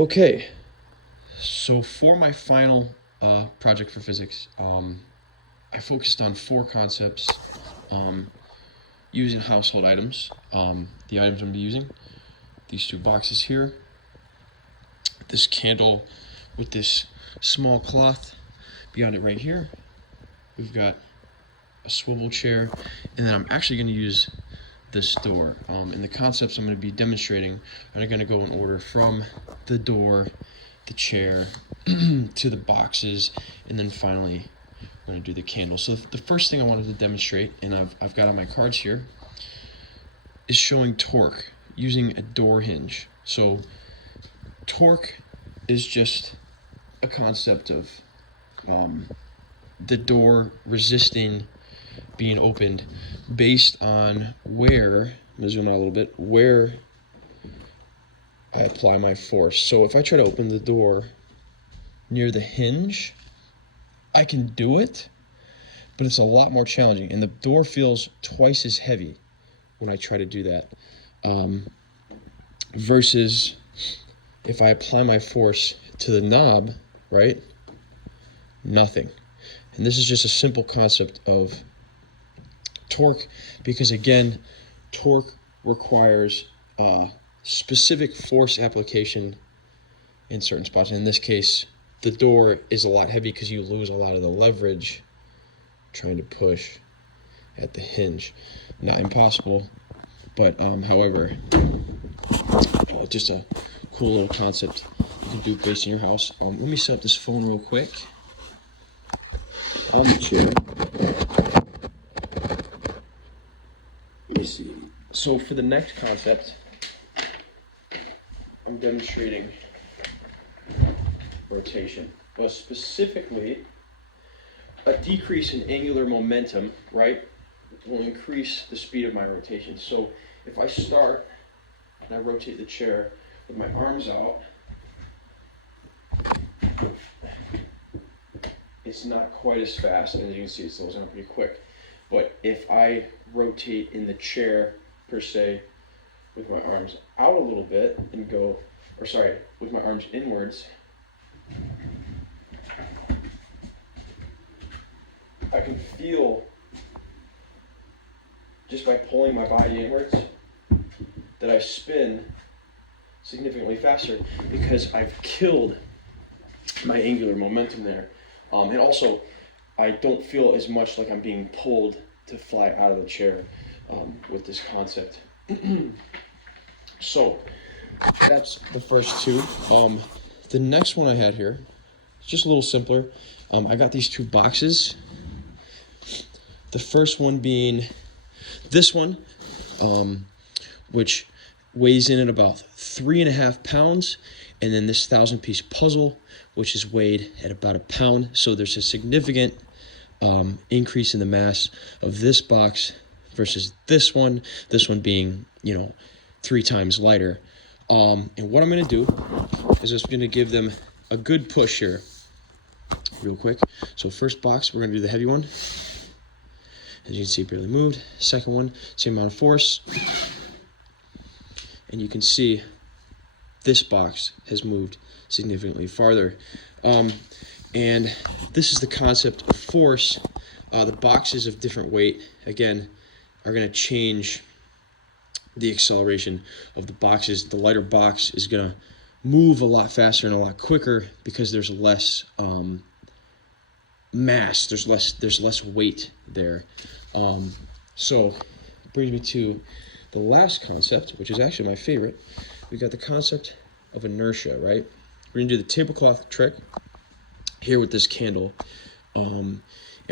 Okay, so for my final project for physics, I focused on 4 concepts using household items. The items I'm going to be using, these 2 boxes here, this candle with this small cloth beyond it right here. We've got a swivel chair, and then I'm actually going to use this door. And the concepts I'm going to be demonstrating are going to go in order from the door, the chair, to the boxes, and then finally I'm going to do the candle. So the first thing I wanted to demonstrate, and I've got on my cards here, is showing torque using a door hinge. So torque is just a concept of the door resisting being opened based on where, I'm gonna zoom out a little bit, where I apply my force. So if I try to open the door near the hinge, I can do it, but it's a lot more challenging, and the door feels twice as heavy when I try to do that, versus if I apply my force to the knob, right? Nothing. And this is just a simple concept of torque, because again, torque requires specific force application in certain spots. And in this case, the door is a lot heavy because you lose a lot of the leverage trying to push at the hinge. Not impossible, but however, just a cool little concept you can do based in your house. Let me set up this phone real quick on the chair. Let me see. So for the next concept, I'm demonstrating rotation, but specifically a decrease in angular momentum, right, will increase the speed of my rotation. So if I start and I rotate the chair with my arms out, it's not quite as fast, and as you can see, it slows down pretty quick. But if I rotate in the chair, per se, with my arms out a little bit and go, or sorry, with my arms inwards, I can feel, just by pulling my body inwards, that I spin significantly faster because I've killed my angular momentum there. And also, I don't feel as much like I'm being pulled to fly out of the chair with this concept. So that's the first 2. The next one I had here, it's just a little simpler. I got these 2 boxes. The first one being this one, which weighs in at about 3.5 pounds, and then this 1,000-piece puzzle, which is weighed at about 1 pound. So there's a significant increase in the mass of this box versus this one being, 3 times lighter. And what I'm going to do is just going to give them a good push here real quick. So first box, we're going to do the heavy one. As you can see, barely moved. Second one, same amount of force. And you can see this box has moved significantly farther. And this is the concept of force. The boxes of different weight, again, are going to change the acceleration of the boxes. The lighter box is going to move a lot faster and a lot quicker because there's less mass, there's less weight there. So it brings me to the last concept, which is actually my favorite. We got the concept of inertia, right? We're gonna do the tablecloth trick here with this candle. And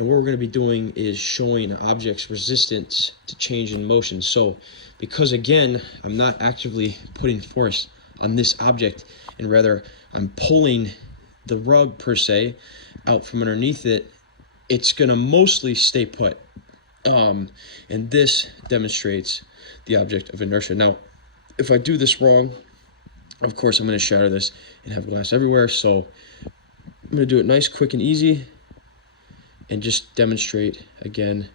what we're gonna be doing is showing objects resistance to change in motion. So because again, I'm not actively putting force on this object, and rather I'm pulling the rug per se out from underneath it, it's gonna mostly stay put. And this demonstrates the object of inertia. Now, if I do this wrong, of course I'm gonna shatter this and have glass everywhere. So I'm gonna do it nice, quick, and easy, and just demonstrate again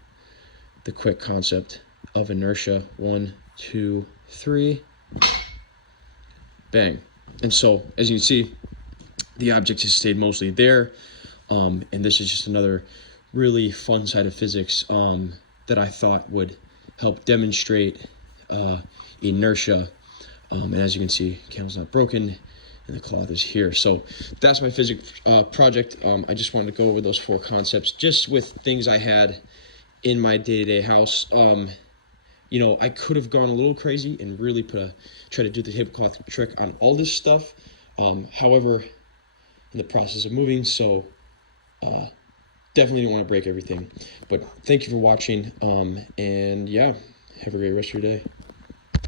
the quick concept of inertia. 1, 2, 3, bang. And so, as you can see, the object has stayed mostly there. And this is just another really fun side of physics that I thought would help demonstrate inertia. And as you can see, the candle's not broken and the cloth is here. So that's my physics project. I just wanted to go over those 4 concepts just with things I had in my day-to-day house. You know, I could have gone a little crazy and really try to do the tablecloth trick on all this stuff. However, in the process of moving, so definitely didn't want to break everything. But thank you for watching, and yeah, have a great rest of your day.